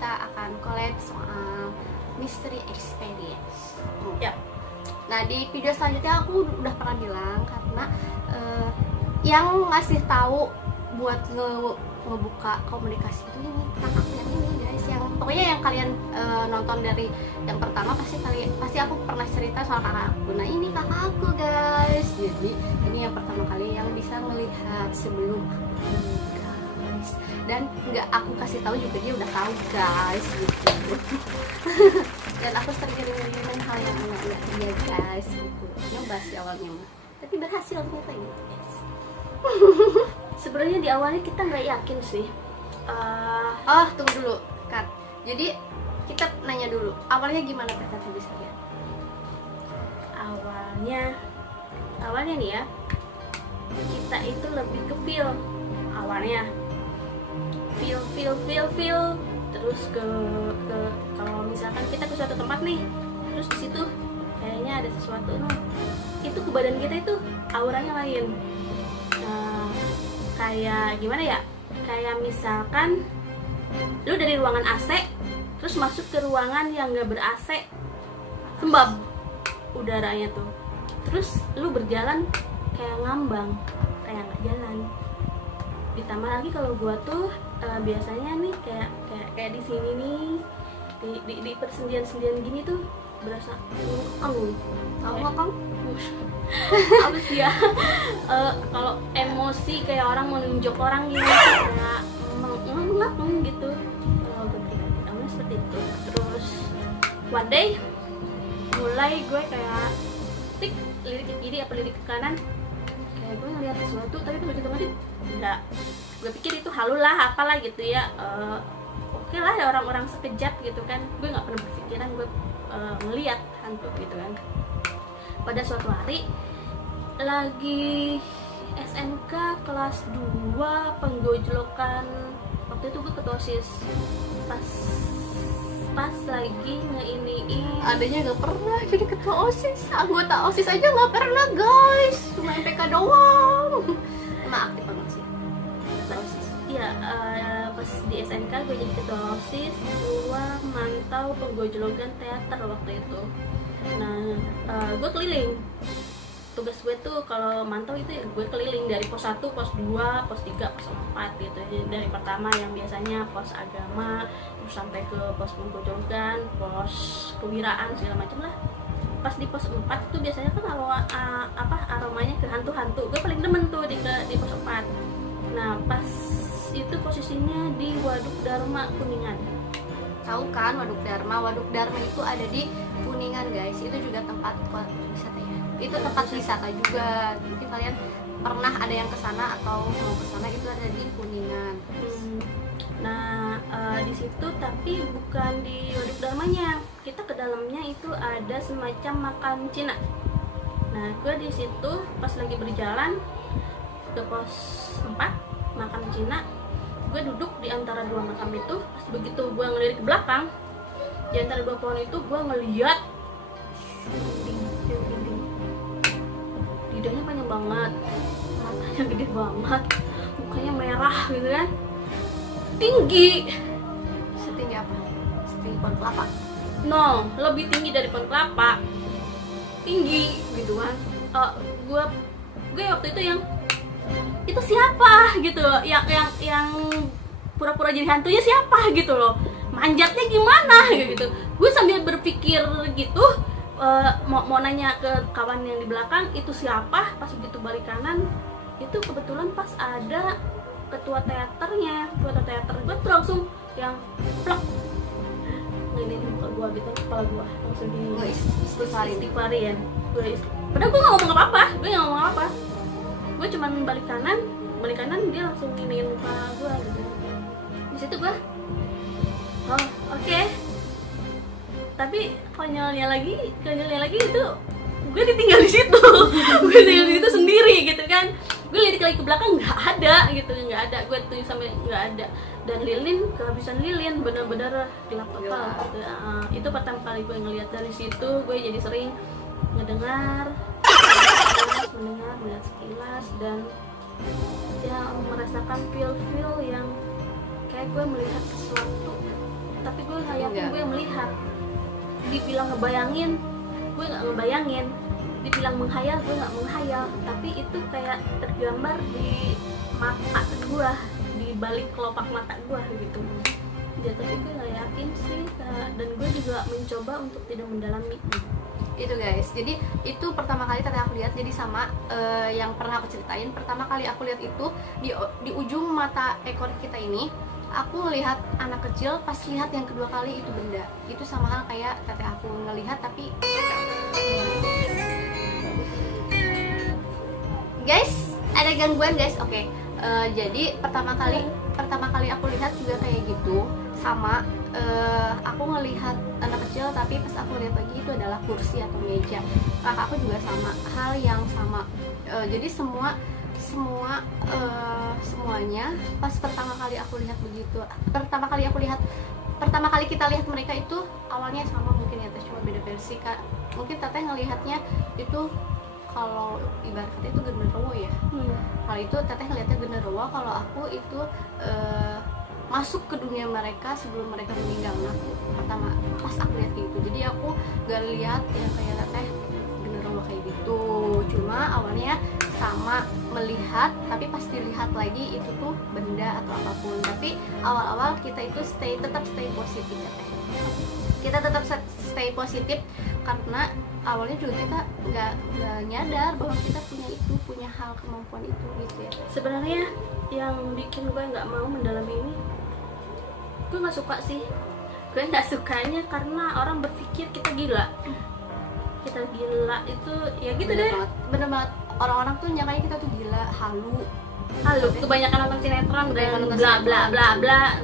kita akan collab soal mystery experience. Ya. Nah di video selanjutnya aku udah pernah bilang karena yang ngasih tahu buat ngebuka komunikasi itu ini kakak yang ini guys, yang pokoknya yang kalian nonton dari yang pertama pasti aku pernah cerita soal kakak aku. Nah ini kakak aku guys, jadi ini yang pertama kali yang bisa melihat sebelum aku guys, dan nggak aku kasih tahu juga dia udah tahu guys gitu. Dan aku sering ngirim hal yang enggak dia guys gitu, nyoba sih awalnya mah, tapi berhasil ternyata gitu guys. Sebenarnya di awalnya kita nggak yakin sih. Oh tunggu dulu Kat, jadi kita nanya dulu awalnya gimana Kat bisa lihat? Awalnya nih ya, kita itu lebih ke feel awalnya, feel terus ke kalau misalkan kita ke suatu tempat nih, terus di situ kayaknya ada sesuatu, itu ke badan kita itu auranya lain. Kayak gimana ya, kayak misalkan lu dari ruangan AC terus masuk ke ruangan yang gak ber-AC, sembab udaranya tuh, terus lu berjalan kayak ngambang, kayak nggak jalan. Ditambah lagi kalau gua tuh biasanya nih kayak di sini nih, di persendian gini tuh berasa ngokong apa sih ya. Kalau emosi kayak orang menunjuk orang gitu, kayak mengengak gitu. Kalau gue pribadi awalnya seperti itu. Terus one day mulai gue kayak lirik ke kiri apa lirik ke kanan, kayak gue ngeliat sesuatu tapi begitu banget enggak. Gue pikir itu halu lah apalah gitu ya, oke lah ya orang-orang sekejap gitu kan. Gue nggak pernah berpikiran gue ngeliat hantu gitu kan. Pada suatu hari lagi SMK kelas 2 penggojlokan, waktu itu gue ketua OSIS, pas lagi ngeiniin. Adanya nggak pernah jadi ketua OSIS, anggota OSIS aja nggak pernah guys, cuma MPK doang. Emang aktif banget sih ketua OSIS. Iya, pas di SMK gue jadi ketua OSIS, gue mantau penggojlokan teater waktu itu. Nah, gue keliling. Tugas gue tuh kalau mantau itu ya gue keliling dari pos 1, pos 2, pos 3, pos 4 gitu. Dari pertama yang biasanya pos agama, terus sampai ke pos penggojlokan, pos kewiraan segala macam lah. Pas di pos 4 tuh biasanya kan aromanya ke hantu-hantu. Gue paling demen tuh di pos 4. Nah, pas itu posisinya di Waduk Dharma Kuningan. Tahu kan Waduk Dharma? Waduk Dharma itu ada di Kuningan guys. Itu juga tempat wisata ya. Itu tempat wisata juga. Mungkin kalian pernah ada yang kesana atau mau kesana, itu ada di Kuningan. Nah, di situ tapi bukan di Waduk Dharmanya. Kita ke dalamnya itu ada semacam makam Cina. Nah, gue di situ pas lagi berjalan ke pos 4 makam Cina, gue duduk di antara dua makam itu. Pas begitu gue ngelirik ke belakang, di antara dua pohon itu gue ngeliat lidahnya panjang banget, matanya gede banget, mukanya merah gitu kan, tinggi. Setinggi apa? Setinggi pohon kelapa? No, lebih tinggi dari pohon kelapa, tinggi gitu kan. Gue waktu itu yang itu siapa gitu, yang pura-pura jadi hantunya siapa gitu loh, manjatnya gimana gitu. Gue sambil berpikir gitu, mau nanya ke kawan yang di belakang itu siapa. Pas begitu balik kanan itu kebetulan pas ada ketua teaternya, ketua teater. Gue tuh langsung yang plak ngeliatin muka gue gitu, kepala gue langsung di istighfarin. Padahal gue nggak ngomong apa-apa, gue cuman balik kanan dia langsung nginiin muka gue gitu. Di situ gue oke. Tapi konyolnya lagi itu gue ditinggal di situ. Gue tinggal di situ sendiri gitu kan. Gue lihat lagi ke belakang nggak ada. Gue tuh sampai nggak ada. Dan lilin, kehabisan lilin, bener-bener gelap total gitu. Itu pertama kali gue ngeliat. Dari situ gue jadi sering mendengar melihat sekilas, dan ya merasakan feel yang kayak gue melihat sesuatu tapi gue nggak yakin, Enggak. gue yang melihat. Dibilang ngebayangin, gue nggak ngebayangin. Dibilang menghayal, gue nggak menghayal. Tapi itu kayak tergambar di mata gue, di balik kelopak mata gue gitu. Ya tapi gue nggak yakin sih, dan gue juga mencoba untuk tidak mendalami. Itu guys, jadi itu pertama kali tadi aku lihat, jadi sama yang pernah aku ceritain. Pertama kali aku lihat itu di ujung mata ekor kita ini, aku ngelihat anak kecil. Pas lihat yang kedua kali itu benda, itu sama hal kayak teteh aku ngelihat. Tapi guys, ada gangguan guys. Oke. Jadi pertama kali aku lihat juga kayak gitu, sama aku ngelihat anak kecil, tapi pas aku lihat lagi itu adalah kursi atau meja. Kakak aku juga sama hal yang sama. Jadi semuanya pas pertama kali aku lihat begitu, pertama kali kita lihat mereka itu awalnya sama mungkin ya, cuma beda versi. Kak, mungkin teteh ngelihatnya itu kalau ibarat kata itu genderuwo ya. Kalau itu teteh ngelihatnya genderuwo, kalau aku itu masuk ke dunia mereka sebelum mereka meninggal. Nah, pertama pas aku lihat gitu, jadi aku gak lihat yang kayak teteh genderuwo kayak gitu. Cuma awalnya sama melihat, tapi pas dilihat lagi itu tuh benda atau apapun. Tapi awal-awal kita itu tetap stay positif ya teh. Kita tetap stay positif karena awalnya juga kita nggak nyadar bahwa kita punya hal kemampuan itu gitu ya. Sebenarnya yang bikin gue nggak mau mendalami ini, gue nggak suka sih. Gue nggak sukanya karena orang berpikir kita gila. Kita gila itu ya gitu deh. Bener banget. Orang-orang tuh nyangkanya kita tuh gila, halu. Kebanyakan nonton sinetron dan bla bla bla bla.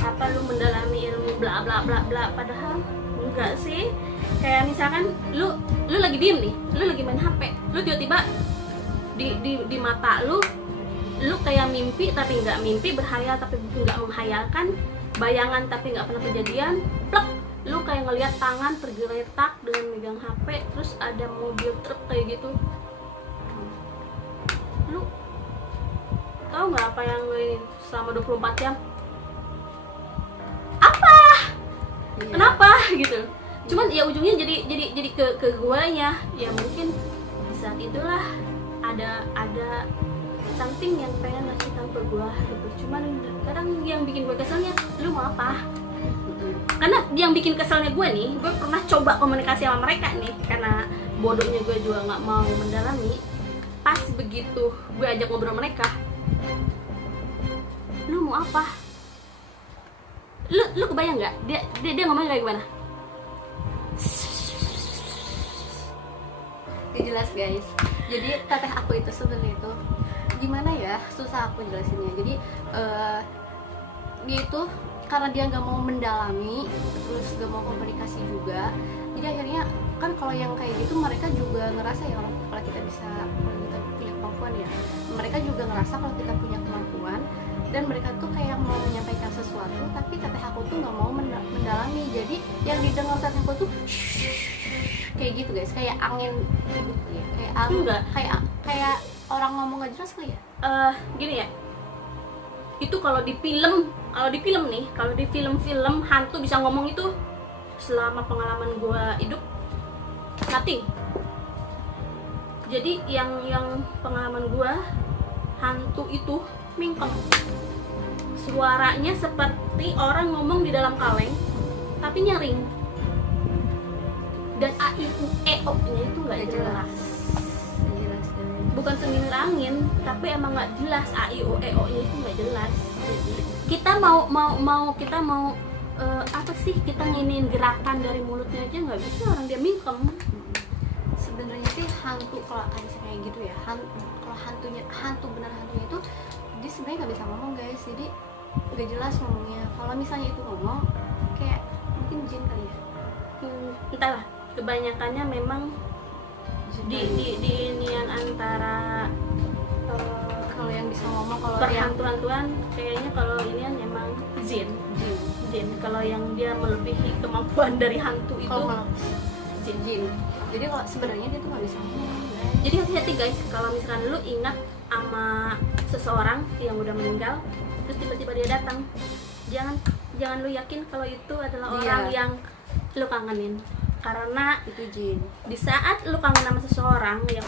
Apa lu mendalami ilmu bla bla bla bla, padahal enggak sih. Kayak misalkan lu lagi diem nih, lu lagi main HP, lu tiba-tiba di mata lu kayak mimpi tapi nggak mimpi, berhayal tapi nggak menghayalkan, bayangan tapi nggak pernah kejadian, plek, lu kayak ngelihat tangan tergeletak dengan megang HP, terus ada mobil truk kayak gitu. Lu tahu nggak apa yang gue ini selama 24 jam? Iya. Kenapa gitu? Cuman ya ujungnya jadi ke guanya. Ya mungkin di saat itulah ada something yang pengen ngasih tahu ke gua gitu. Cuman kadang yang bikin gue keselnya, lu mau apa? Karena yang bikin keselnya gue nih, gue pernah coba komunikasi sama mereka nih, karena bodohnya gue juga nggak mau mendalami. Pas begitu gue ajak ngobrol mereka, lu mau apa? Lu kebayang nggak dia ngomongnya kayak gimana? Gak jelas guys. Jadi teteh aku itu sebenarnya itu gimana ya, susah aku jelasinnya. Jadi dia itu karena dia nggak mau mendalami, terus nggak mau komunikasi juga, jadi akhirnya kan kalau yang kayak gitu mereka juga ngerasa ya, kalau kita punya kemampuan ya, mereka juga ngerasa kalau kita punya kemampuan, dan mereka tuh kayak mau menyampaikan sesuatu, tapi teteh aku tuh nggak mau mendalami. Jadi yang didengar teteh aku tuh kayak gitu guys, kayak angin hidup ya, kayak angin, kayak orang ngomong gak jelas kali ya. Gini ya, itu kalau di film hantu bisa ngomong itu, selama pengalaman gue hidup nothing. Jadi yang pengalaman gue, hantu itu mingkem, suaranya seperti orang ngomong di dalam kaleng tapi nyaring, dan a i u e o nya itu nggak jelas. Bukan sengir angin, tapi emang nggak jelas, a i u e o nya itu nggak jelas. Jadi kita mau apa sih, kita nginin gerakan dari mulutnya aja nggak bisa, orang dia mingkem. Sebenarnya sih hantu, kalau ada kayak gitu ya, kalau hantu benar hantunya itu dia sebenarnya nggak bisa ngomong guys, jadi nggak jelas ngomongnya. Kalau misalnya itu ngomong kayak mungkin jin kali ya, Entahlah, kebanyakannya memang di inian antara kalau yang bisa ngomong, kalau yang perhantu-hantuan kayaknya, kalau inian emang jin. Kalau yang dia melebihi kemampuan dari hantu itu kalau jin. Jadi kalau sebenarnya dia tuh nggak bisa ngomong guys. Jadi hati-hati guys, kalau misalkan lu ingat sama seseorang yang udah meninggal, terus tiba-tiba dia datang, jangan lu yakin kalau itu adalah Iya. orang yang lu kangenin, karena Itu jin. di saat lu kangen sama seseorang yang